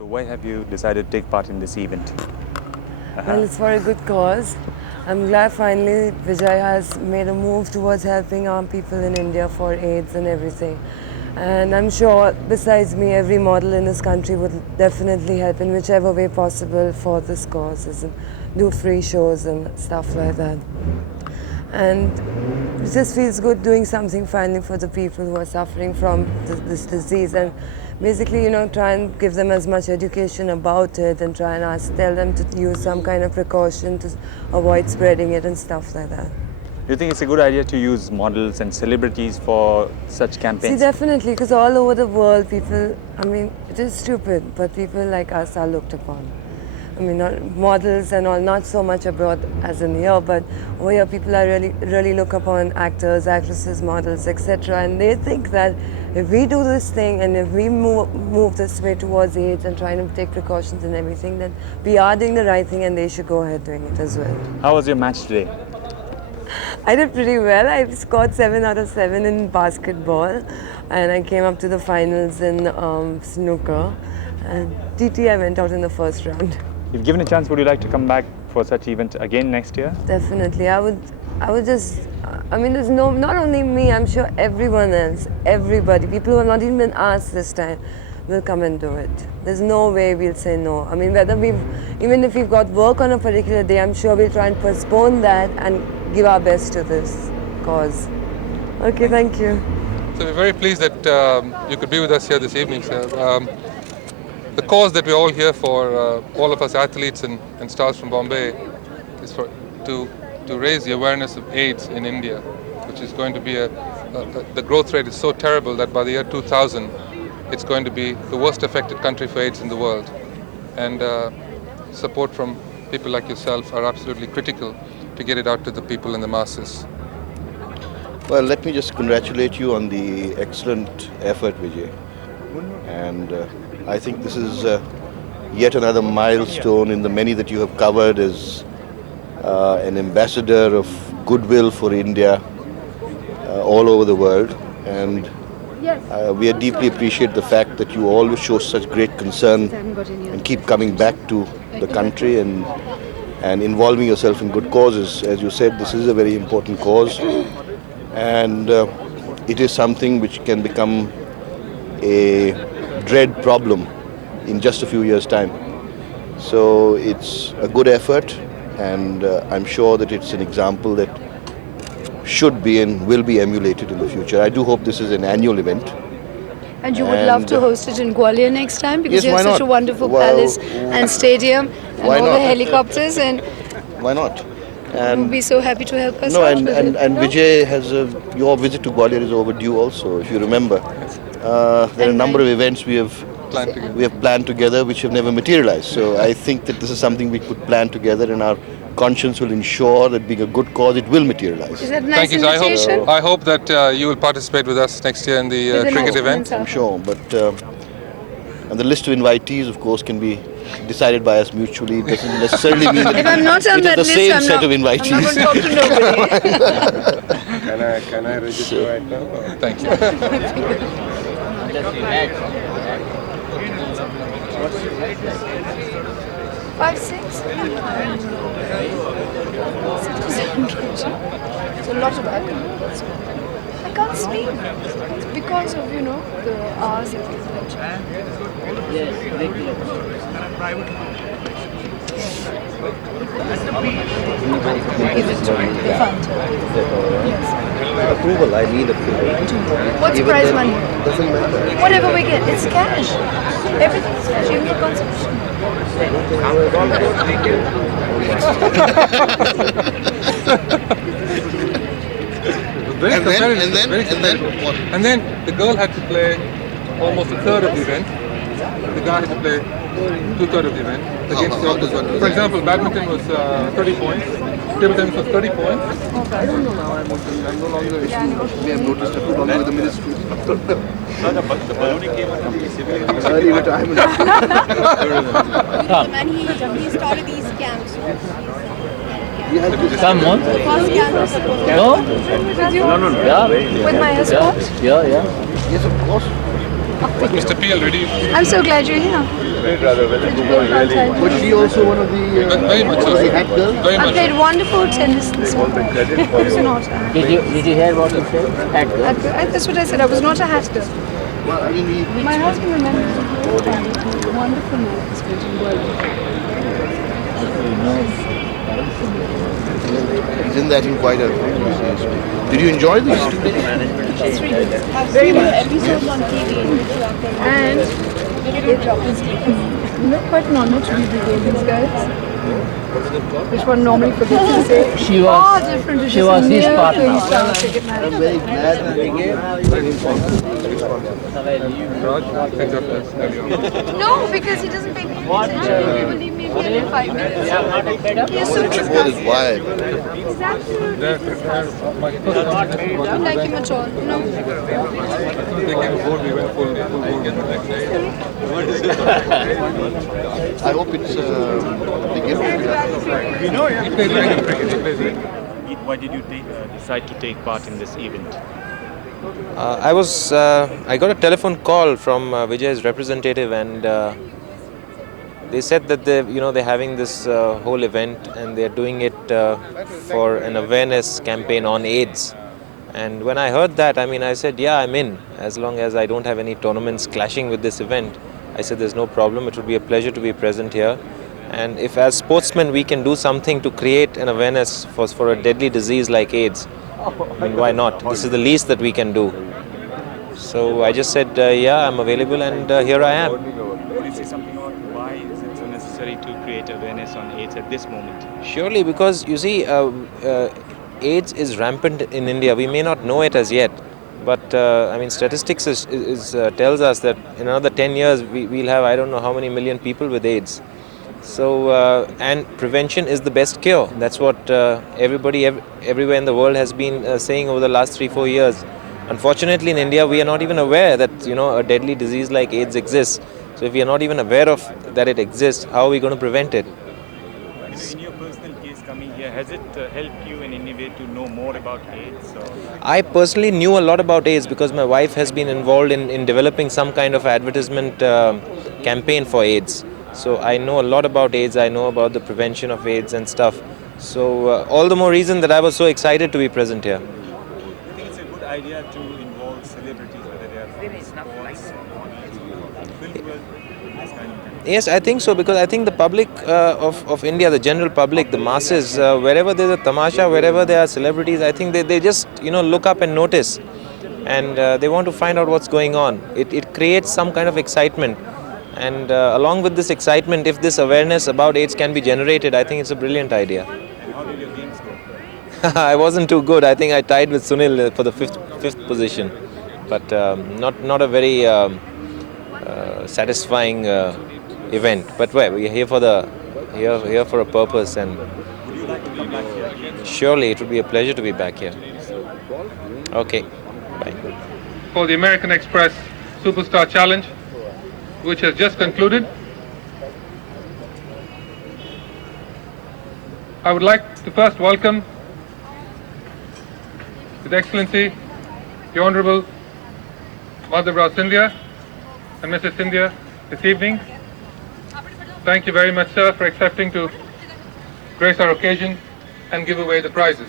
So why have you decided to take part in this event? Well, it's for a good cause. I'm glad finally Vijay has made a move towards helping our people in India for AIDS and everything. And I'm sure besides me, every model in this country would definitely help in whichever way possible for this cause, and do free shows and stuff like that. And it just feels good doing something finally for the people who are suffering from this disease, and basically, try and give them as much education about it and try and tell them to use some kind of precaution to avoid spreading it and stuff like that. Do you think it's a good idea to use models and celebrities for such campaigns? See, definitely, because all over the world, people, it is stupid, but people like us are looked upon. Not models and all, not so much abroad as in here, but over here people are really look upon actors, actresses, models, etc. And they think that if we do this thing and if we move this way towards AIDS and trying to take precautions and everything, then we are doing the right thing and they should go ahead doing it as well. How was your match today? I did pretty well. I scored 7 out of 7 in basketball and I came up to the finals in snooker. And TT I went out in the first round. If given a chance, would you like to come back for such event again next year? Definitely. I would just, there's not only me, I'm sure everyone else, everybody, people who have not even been asked this time will come and do it. There's no way we'll say no. Even if we've got work on a particular day, I'm sure we'll try and postpone that and give our best to this cause. Okay, thank you. So we're very pleased that you could be with us here this evening, sir. The cause that we're all here for, all of us athletes and stars from Bombay, is to raise the awareness of AIDS in India, which is going to be the growth rate is so terrible that by the year 2000, it's going to be the worst affected country for AIDS in the world. And support from people like yourself are absolutely critical to get it out to the people and the masses. Well, let me just congratulate you on the excellent effort, Vijay. And I think this is yet another milestone in the many that you have covered as an ambassador of goodwill for India all over the world. And we deeply appreciate the fact that you always show such great concern and keep coming back to the country and involving yourself in good causes. As you said, this is a very important cause, and it is something which can become a dread problem in just a few years' time. So it's a good effort, and I'm sure that it's an example that should be and will be emulated in the future. I do hope this is an annual event. And you would love to host it in Gwalior next time, because yes, you have such a wonderful palace and stadium and all the helicopters, and why not? And we'll be so happy to help us no, out and, with and, it. and Vijay has your visit to Gwalior is overdue also, if you remember. There are a number of events we have planned together which have never materialized. So I think that this is something we could plan together, and our conscience will ensure that being a good cause, it will materialize. Is that a nice Thank you. invitation? I hope that you will participate with us next year in the cricket event. I'm sure, but and the list of invitees, of course, can be decided by us mutually. It doesn't necessarily mean that If I'm not on it that is the list, same set of I'm not invitees. going to talk to nobody. Can I register right now? Thank you. 5, 6? It's a lot of alcohol. I can't sleep. It's because of, the hours that we've mentioned. The fund. Yes. Approval, I need approval. What's prize money? Doesn't matter. Whatever we get, it's cash. Everything's cash, even for consumption. And then the girl had to play almost a third of the event. The guy had to play 2/3 of the event against the opposite. For example, badminton was 30 points. Table tennis was 30 points. I don't know now. I'm no longer. We have noticed a problem with the ministry. The ballooning came from the civil Early retirement. And he started these camps. Someone? First camp was supposed No? With you? No. Yeah. With my escort? Yeah. Yes, of course. Mr. P already. I'm so glad you're here. Was she also one of the Very much so. hat girls? Very I much. played wonderful tennis this morning. I was not a hat Did you hear what he said? That's what I said. I was not a hat girl. Well, I mean, My husband remembers a wonderful night he spent in Berlin. Isn't that in quite a Did you enjoy this? It's really good. I've seen the episodes on TV in which you are And quite an honor to be with these guys. Which one normally forgets to say. She was- Different to she just was a his mere partner. film star to get married. very glad that they gave Raj, thanks for that. No, because he doesn't pay me any attention. He will leave me again in 5 minutes. He is so Support is wild. He's absolutely My first confidence I was don't like him at all. No. they came aboard, we went full board the next day. I hope it's a big impact. He plays very good cricket. He plays very good. Why did you decide to take part in this event? I got a telephone call from Vijay's representative, and they said that they're having this whole event, and they're doing it for an awareness campaign on AIDS. And when I heard that, I said, yeah, I'm in, as long as I don't have any tournaments clashing with this event. I said, there's no problem. It would be a pleasure to be present here. And if as sportsmen we can do something to create an awareness for a deadly disease like AIDS, why not? This is the least that we can do. So I just said, yeah, I'm available, and here I am. Could you say something about why is it so necessary to create awareness on AIDS at this moment? Surely, because you see, AIDS is rampant in India. We may not know it as yet, but statistics tells us that in another 10 years we'll have I don't know how many million people with AIDS. So, and prevention is the best cure. That's what everybody everywhere in the world has been saying over the last 3-4 years. Unfortunately, in India, we are not even aware that a deadly disease like AIDS exists. So, if we are not even aware of that it exists, how are we going to prevent it? In your personal case coming here, has it helped you in any way to know more about AIDS? Or? I personally knew a lot about AIDS because my wife has been involved in developing some kind of advertisement campaign for AIDS. So I know a lot about AIDS, I know about the prevention of AIDS and stuff. So all the more reason that I was so excited to be present here. I think it's a good idea to involve celebrities, whether they are sports, models, film world, this kind of thing. Yes, I think so, because I think the public of India, the general public, the masses, wherever there's a tamasha, wherever there are celebrities, I think they just look up and notice, and they want to find out what's going on. It creates some kind of excitement. And along with this excitement, if this awareness about AIDS can be generated, I think it's a brilliant idea. And how did your games go? I wasn't too good. I think I tied with Sunil for the fifth position, but not a very satisfying event. But we're here for here for a purpose, and Would you like to come back here? surely it would be a pleasure to be back here. Okay, bye. For the American Express Superstar Challenge, which has just concluded. I would like to first welcome His Excellency, the Honorable Madhavrao Scindia and Mrs. Scindia this evening. Thank you very much, sir, for accepting to grace our occasion and give away the prizes.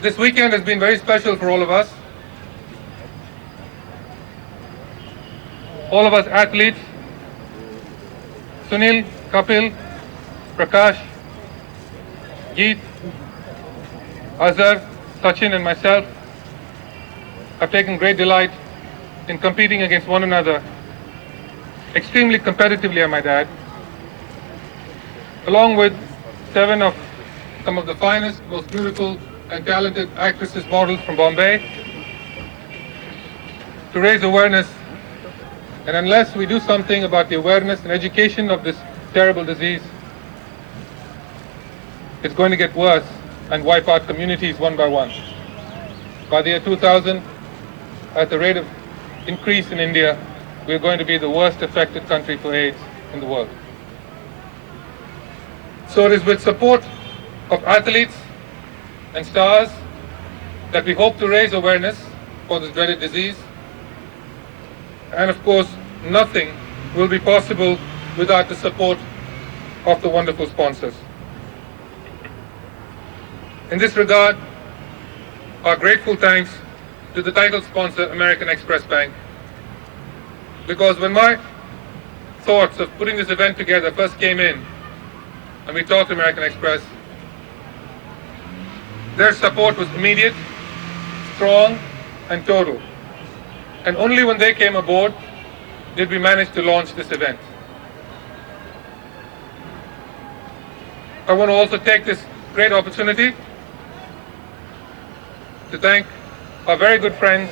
This weekend has been very special for all of us. All of us athletes, Sunil, Kapil, Prakash, Geet, Azhar, Sachin and myself have taken great delight in competing against one another, extremely competitively, I might add, along with some of the finest, most beautiful and talented actresses, models from Bombay, to raise awareness. And unless we do something about the awareness and education of this terrible disease, it's going to get worse and wipe out communities one by one. By the year 2000, at the rate of increase in India, we're going to be the worst affected country for AIDS in the world. So it is with support of athletes and stars that we hope to raise awareness for this dreaded disease. And of course, nothing will be possible without the support of the wonderful sponsors. In this regard, our grateful thanks to the title sponsor, American Express Bank, because when my thoughts of putting this event together first came in, and we talked to American Express, their support was immediate, strong, and total. And only when they came aboard did we manage to launch this event. I want to also take this great opportunity to thank our very good friends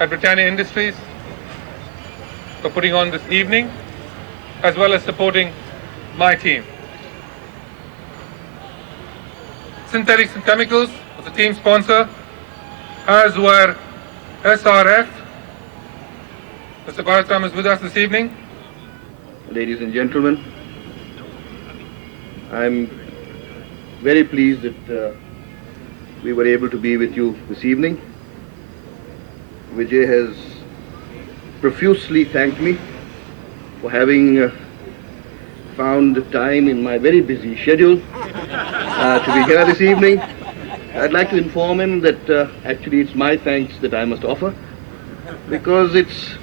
at Britannia Industries for putting on this evening, as well as supporting my team. Synthetics and Chemicals was the team sponsor, as were SRF. Mr. Bharatram is with us this evening. Ladies and gentlemen, I'm very pleased that we were able to be with you this evening. Vijay has profusely thanked me for having found time in my very busy schedule to be here this evening. I'd like to inform him that actually it's my thanks that I must offer, because it's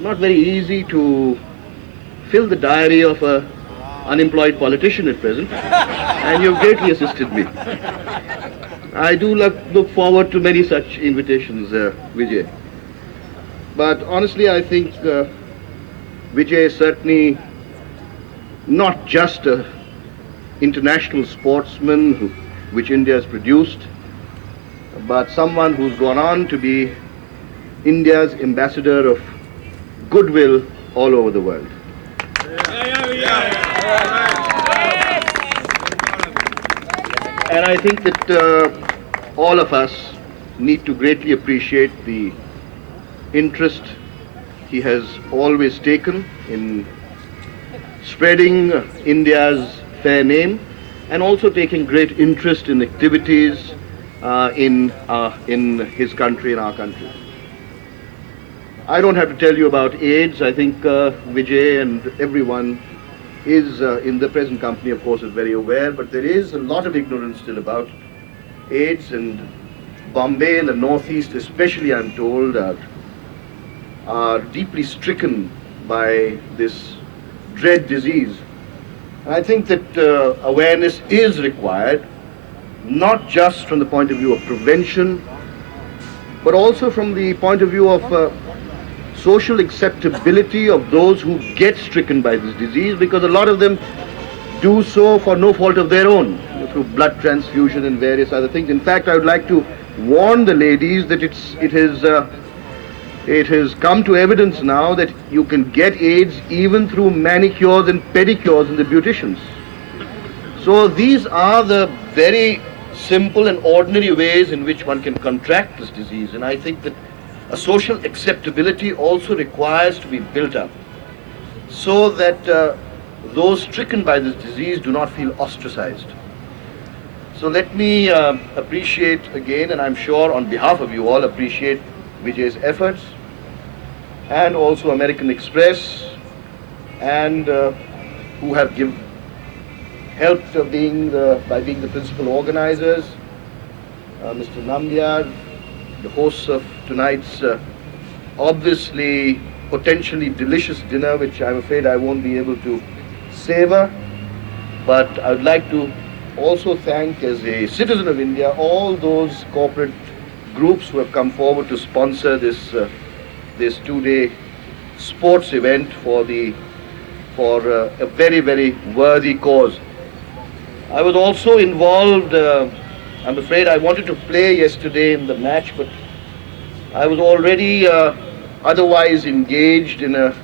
not very easy to fill the diary of an unemployed politician at present, and you've greatly assisted me. I do look forward to many such invitations, Vijay. But honestly, I think Vijay is certainly not just an international sportsman which India has produced, but someone who's gone on to be India's ambassador of goodwill all over the world. And I think that all of us need to greatly appreciate the interest he has always taken in spreading India's fair name, and also taking great interest in activities in his country, in our country. I don't have to tell you about AIDS. I think Vijay and everyone is in the present company, of course, is very aware, but there is a lot of ignorance still about AIDS, and Bombay and the Northeast especially, I'm told, are deeply stricken by this dread disease. And I think that awareness is required, not just from the point of view of prevention, but also from the point of view of social acceptability of those who get stricken by this disease, because a lot of them do so for no fault of their own, through blood transfusion and various other things. In fact, I would like to warn the ladies that it has come to evidence now that you can get AIDS even through manicures and pedicures in the beauticians. So these are the very simple and ordinary ways in which one can contract this disease, and I think that a social acceptability also requires to be built up so that those stricken by this disease do not feel ostracized. So let me appreciate again, and I'm sure on behalf of you all appreciate Vijay's efforts, and also American Express, and who have helped by being the principal organizers, Mr. Nambiar, the hosts of tonight's obviously potentially delicious dinner, which I'm afraid I won't be able to savor. But I would like to also thank, as a citizen of India, all those corporate groups who have come forward to sponsor this two-day sports event for a very, very worthy cause. I was also involved. I'm afraid I wanted to play yesterday in the match, but I was already otherwise engaged in a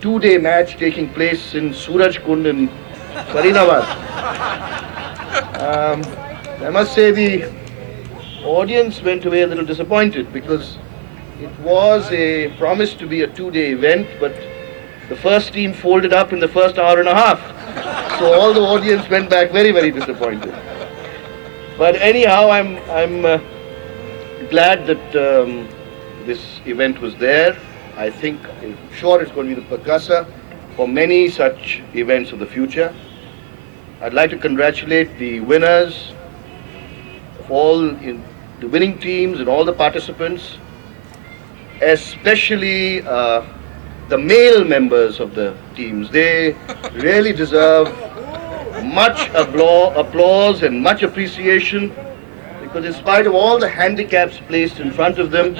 two-day match taking place in Surajkund in Faridabad. I must say the audience went away a little disappointed, because it was a promise to be a two-day event, but the first team folded up in the first hour and a half. So all the audience went back very, very disappointed. But anyhow, I'm glad that this event was there. I'm sure it's going to be the percussor for many such events of the future. I'd like to congratulate the winners of the winning teams and all the participants, especially the male members of the teams. They really deserve much applause and much appreciation, because in spite of all the handicaps placed in front of them,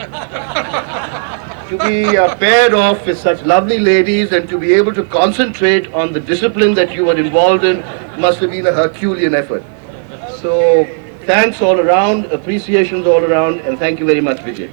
to be paired off with such lovely ladies and to be able to concentrate on the discipline that you were involved in must have been a Herculean effort. So thanks all around, appreciations all around, and thank you very much, Vijay.